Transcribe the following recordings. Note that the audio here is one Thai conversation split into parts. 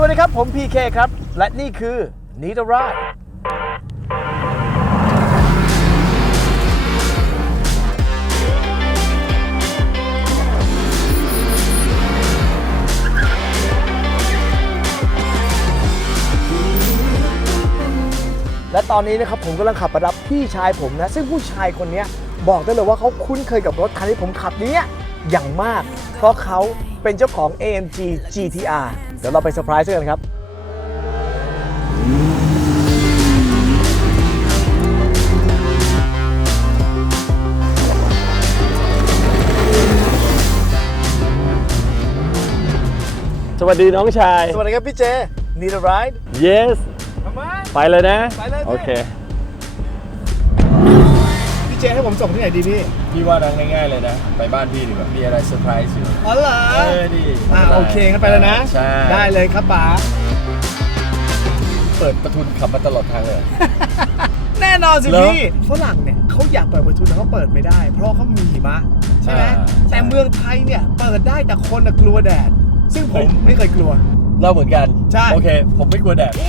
ดีครับผม PK ครับและนี่คือ Need a Ride และตอนนี้นะครับผมกำลังขับไปรับพี่ชายผมนะซึ่งผู้ชายคนนี้บอกได้เลยว่าเขาคุ้นเคยกับรถคันที่ผมขับนี้อย่างมากเพราะเขาเป็นเจ้าของ AMG GTR เดี๋ยวเราไปเซอร์ไพรส์กันครับสวัสดีน้องชายสวัสดีครับพี่เจ Need a Ride yes ไปเลยนะไปเลยโอเคพี่เจให้ผมส่งที่ไหนดีพี่พี่ว่านั่งง่ายๆเลยนะ ไปบ้านพี่ดีกว่ามีอะไรเซอร์ไพรส์อยู่อ๋อเหรอดีโอเคงั้นไปเลยนะใช่ได้เลยครับป๋าเปิดประทุนขับมาตลอดทางเลยแน่นอนสิเหรอพี่ฝรั่งเนี่ยเขาอยากเปิดประตูแต่เขาเปิดไม่ได้ เพราะเขามีหิมะใช่ไหมใช่แต่เมืองไทยเนี่ยเปิดได้แต่คนน่ะกลัวแดด ซึ่งผมไม่เคยกลัวเราเหมือนกันใช่โอเค ผมไม่กลัวแดด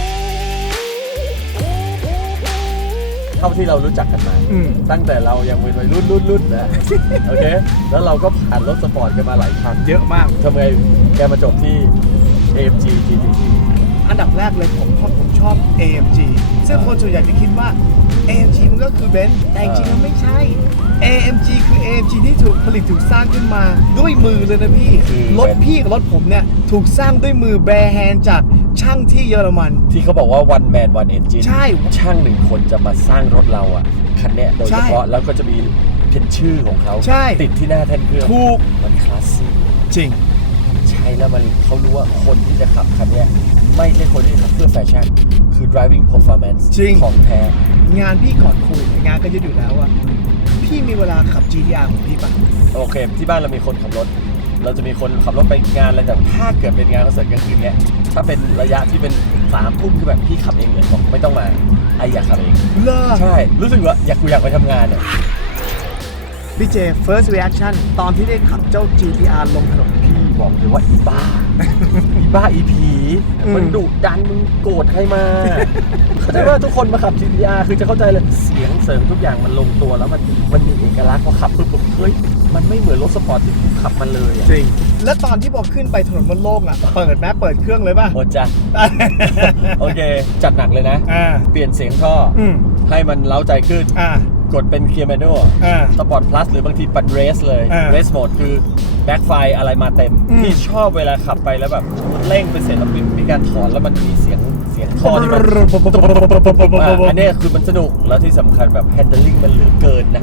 เท่าที่เรารู้จักกันมา ตั้งแต่เรายังเป็นวัยรุ่นนะ โอเค แล้วเราก็ผ่านรถสปอร์ตกันมาหลายคันเยอะมากทำไมแกมาจบที่ AMG GTC อันดับแรกเลยผมชอบ AMG ซึ่งคนส่วนใหญ่จะคิดว่า AMG มันก็คือเบนซ์แต่จริงๆมันไม่ใช่ AMG คือ AMG ที่ถูกผลิตถูกสร้างขึ้นมาด้วยมือเลยนะพี่คือรถพี่กับรถผมเนี่ยถูกสร้างด้วยมือแบร์แฮนด์จากช่างที่เยอรมันที่เขาบอกว่า one man one engine ใช่ช่างหนึ่งคนจะมาสร้างรถเราอ่ะคันเนี้ยโดยเฉพาะแล้วก็จะมีเป็นชื่อของเขาใช่ติดที่หน้าแท่นเครื่องถูกมันคลาสสิกจริงใช่แล้วมันเขารู้ว่าคนที่จะขับคันเนี้ยไม่ใช่คนที่ขับเพื่อแฟชั่นคือ driving performance จริงของแท้งานพี่ก่อนคุยงานก็เยอะอยู่แล้วอะพี่มีเวลาขับ GTR ของพี่ปะโอเค ที่บ้านเรามีคนขับรถ เราจะมีคนขับรถไปงานอะไรแต่ถ้าเกิดเป็นงานคอนเสิร์ตกลางคืนเนี้ยถ้าเป็นระยะที่เป็น3 ทุ่มคือแบบพี่ขับเองเลยบอกไม่ต้องมาไออยากขับเองเลิกใช่รู้สึกว่าอยากไปทำงานอ่ะพี่เจ first reaction ตอนที่ได้ขับเจ้า GTR ลงถนนพี่บอกเลยว่าอีบ้า อีผี มันดุดันมึงโกรธใครมา เข้าใจว่าทุกคนมาขับ GTR คือจะเข้าใจเลยเสียงเสริมทุกอย่างมันลงตัวแล้วมันมีเอกลักษณ์พอขับปุ๊บเฮ้ยมันไม่เหมือนรถสปอร์ตที่ขับมันเลยอะจริง แล้วตอนที่บอกขึ้นไปถนนบนโล่งอ่ะ เปิดแม้เปิดเครื่องเลยป่ะโอ้จ้ะ โอเค จัดหนักเลยนะ เปลี่ยนเสียงท่ออมให้มันเล้าใจขึ้น กดเป็นเกียร์แมนนวล สปอร์ตพลัสหรือบางทีปัดเรสเลย เรสโหมดคือแบ็คไฟอะไรมาเต็มอืมที่ชอบเวลาขับไปแล้วแบบเร่งไปเสร็จแล้วมีการถอนแล้วมันมีเสียงท่อที่มันอันนี้คือมันสนุกแล้วที่สำคัญแบบแฮนด์ลิ่งมันเหลือเกินนะ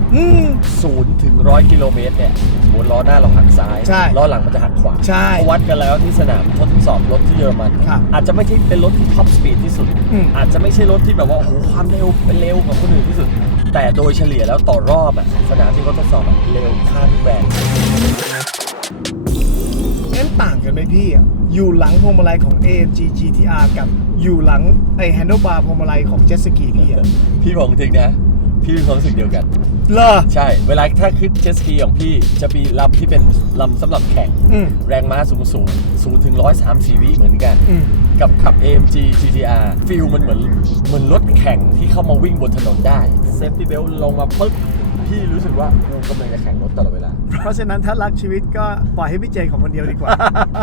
0 ถึง 100 กิโลเมตรเนี่ยหัวล้อหน้าเราหักซ้ายใช่ล้อหลังมันจะหักขวาใช่เขาวัดกันแล้วที่สนามทดสอบรถที่เยอรมันครับอาจจะไม่ใช่เป็นรถที่ท็อปสปีดที่สุด อาจจะไม่ใช่รถที่แบบว่าโอ้โหความเร็วเป็นเร็วกว่าคนอื่นที่สุด แต่โดยเฉลี่ยแล้วต่อรอบสนามที่เขาทดสอบเร็วค่าทุกแบบงั้นต่างกันไหมพี่อ่ะ อยู่หลังพวงมาลัยของ AMG GTR กับอยู่หลังไอ้ handlebar พวงมาลัยของ Jet Ski พี่อ่ะพี่บอกจริงนะ พี่มีความรู้สึกเดียวกันเหรอใช่ เวลาถ้าขึ้นเจ็ตสกีของพี่จะมีลำที่เป็นลำสำหรับแข่ง แรงม้าสูงถึง130 วิเหมือนกัน กับขับ AMG GTR ฟีลมันเหมือนรถแข่งที่เข้ามาวิ่งบนถนนได้เซฟตี้เบลลงมาปึ๊บพี่รู้สึกว่ากูกำลังจะแข่งรถตลอดเวลาเพราะฉะนั้นถ้ารักชีวิตก็ปล่อยให้พี่เจของคนเดียวดีกว่า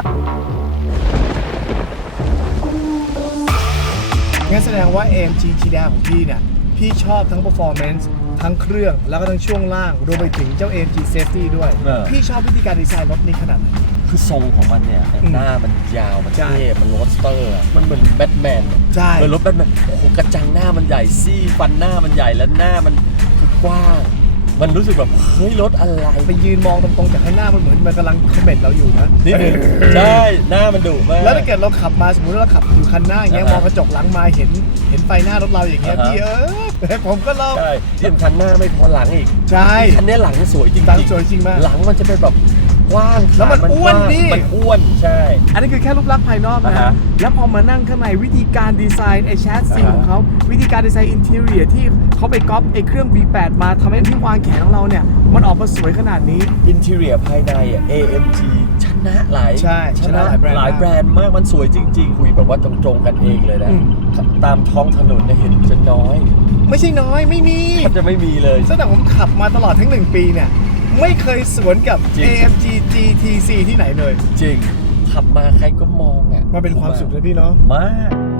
งั้นแสดงว่า AMG GTR ของพี่เนี่ย พี่ชอบทั้ง performance ทั้งเครื่องแล้วก็ทั้งช่วงล่าง รวมไปถึงเจ้า AMG Safety ด้วย พี่ชอบวิธีการดีไซน์รถนี้ขนาดไหนคือทรงของมันเนี่ยหน้ามันยาวมันใช่เท่มันโรดสเตอร์มันเหมือนแบทแมนใช่เหมือนรถแบทแมนโอ้โหกระจังหน้ามันใหญ่ซี่ฟันหน้ามันใหญ่แล้วหน้ามันคือกว้างมันรู้สึกแบบเฮ้ยรถอะไรไปยืนมองตรงๆจากข้างหน้ามันเหมือนมันกำลังคอมเมนต์เราอยู่นะนิดนึงใช่หน้ามันดุมากแล้วถ้าเกิดเราขับมาสมมติว่าเราขับอยู่คันหน้าอย่างเงี้ยอ่าฮะมองกระจกหลังมาเห็นไฟหน้ารถเราอย่างเงี้ยอ่าฮะพี่ผมก็เล่าใช่ที่สำคัญหน้าไม่พอหลังอีกใช่คันนี้หลังสวยจริงหลังสวยจริงมากหลังมันจะเป็นแบบกว้างแล้วมันอ้วนกางนี่มันอ้วนใช่อันนี้คือแค่รูปลักษณ์ภายนอกนะอ่าฮะแล้วพอมานั่งข้างในวิธีการดีไซน์ไอ้แชสซีอ่าฮะของเขาวิธีการดีไซน์อินเทอร์เนียที่เขาไปก๊อปไอ้เครื่อง V8 มาทำให้ที่วางแขนของเราเนี่ยมันออกมาสวยขนาดนี้อินเทเรียภายในอ่ะ AMG ชนะหลายใช่ชนะหลายแบรนด์หลายแบรนด์มากมันสวยจริง ๆ คุยแบบว่าตรงๆกันเองเลยนะอืมตามท้องถนนเนี่ยเห็นจะน้อยไม่ใช่น้อยไม่มีมันจะไม่มีเลยตั้งแต่ผมขับมาตลอดทั้ง1 ปีเนี่ยไม่เคยสวนกับจริง AMG GTC ที่ไหนเลยจริงขับมาใครก็มองอ่ะมันเป็นความสุขเลยพี่เนาะมาก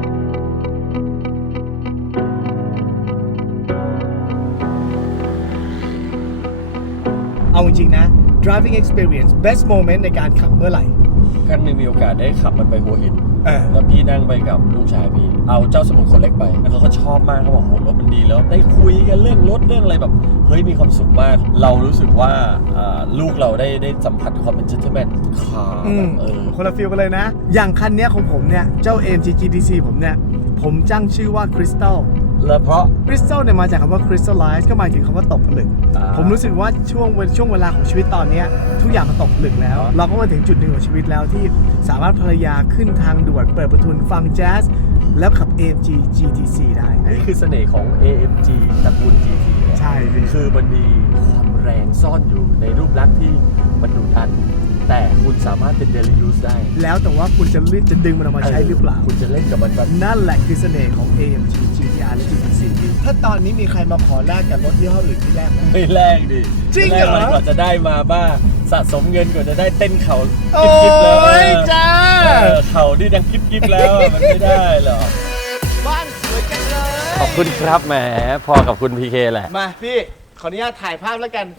เอาจริงๆนะ driving experience best moment ในการขับเมื่อไหร่ครั้งหนึงมีโอกาสได้ขับมันไปหัวหินเออแล้วพี่นั่งไปกับลูกชายพี่ เอาเจ้าสมุนคนเล็กไป แล้วเขาก็ชอบมากเขาบอกโหรถมันดีแล้ว ได้คุยกันเรื่องรถเรื่องอะไรแบบ เฮ้ยมีความสุขมาก เรารู้สึกว่าลูกเราได้สัมผัสความเป็น gentleman คาร์แบบคนละฟิลกันเลยนะ อย่างคันเนี้ยของผมเนี่ย เจ้า AMG GTC ผมเนี่ย ผมจ้างชื่อว่า Crystal แล้วเพราะ Crystal เนี่ยมาจากคำว่า crystallize ก็หมายถึงคำว่าตกผลึก ผมรู้สึกว่าช่วงเวลาของชีวิตตอนเนี้ยทุกอย่างมันตกผลึกแล้ว เราก็มาถึงจุดหนึ่งของชีวิตแล้วที่สามารถภรรยาขึ้นทางด่วนเปิดประทุนฟังแจ๊สแล้วขับ AMG GTC ได้นี่คือเสน่ห์ของ AMG ตระกูล GT เนี่ยใช่พี่คือมันมีความแรงซ่อนอยู่ในรูปลักษณ์ที่มันดุดัน แต่คุณสามารถเป็น daily use ได้แล้วแต่ว่าคุณจะเลือกจะดึงมันออกมาใช้หรือเปล่าคุณจะเล่นกับมันแบบนั่นแหละคือเสน่ห์ของ AMG GTR และ GTC ถ้าตอนนี้มีใครมาขอแลกกับรถยี่ห้ออื่นที่แลกไหมไม่แลกดิจริงเหรอแลกมันกว่าจะได้มาบ้าสะสมเงินกว่าจะได้เต้นเข่าโอ้กิ๊บๆแล้วยจ้าเข่าที่ดังกิ๊บๆแล้วอะมันไม่ได้หรอกบ้านสวยจังเลยขอบคุณครับแหมพอกับคุณพีเคแหละมาพี่ขออนุญาตถ่ายภาพแล้วกัน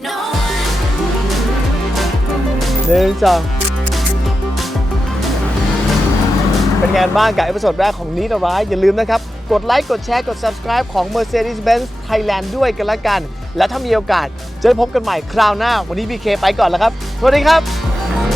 หนึ่งสองเป็นไงบ้างกับเอพิโซดแรกของนี้นะร้ายอย่าลืมนะครับ กดไลค์กดแชร์กด subscribe ของ Mercedes-Benz Thailand ด้วยกันละกัน และถ้ามีโอกาสจะได้พบกันใหม่คราวหน้า วันนี้ BK ไปก่อนแล้วครับ สวัสดีครับ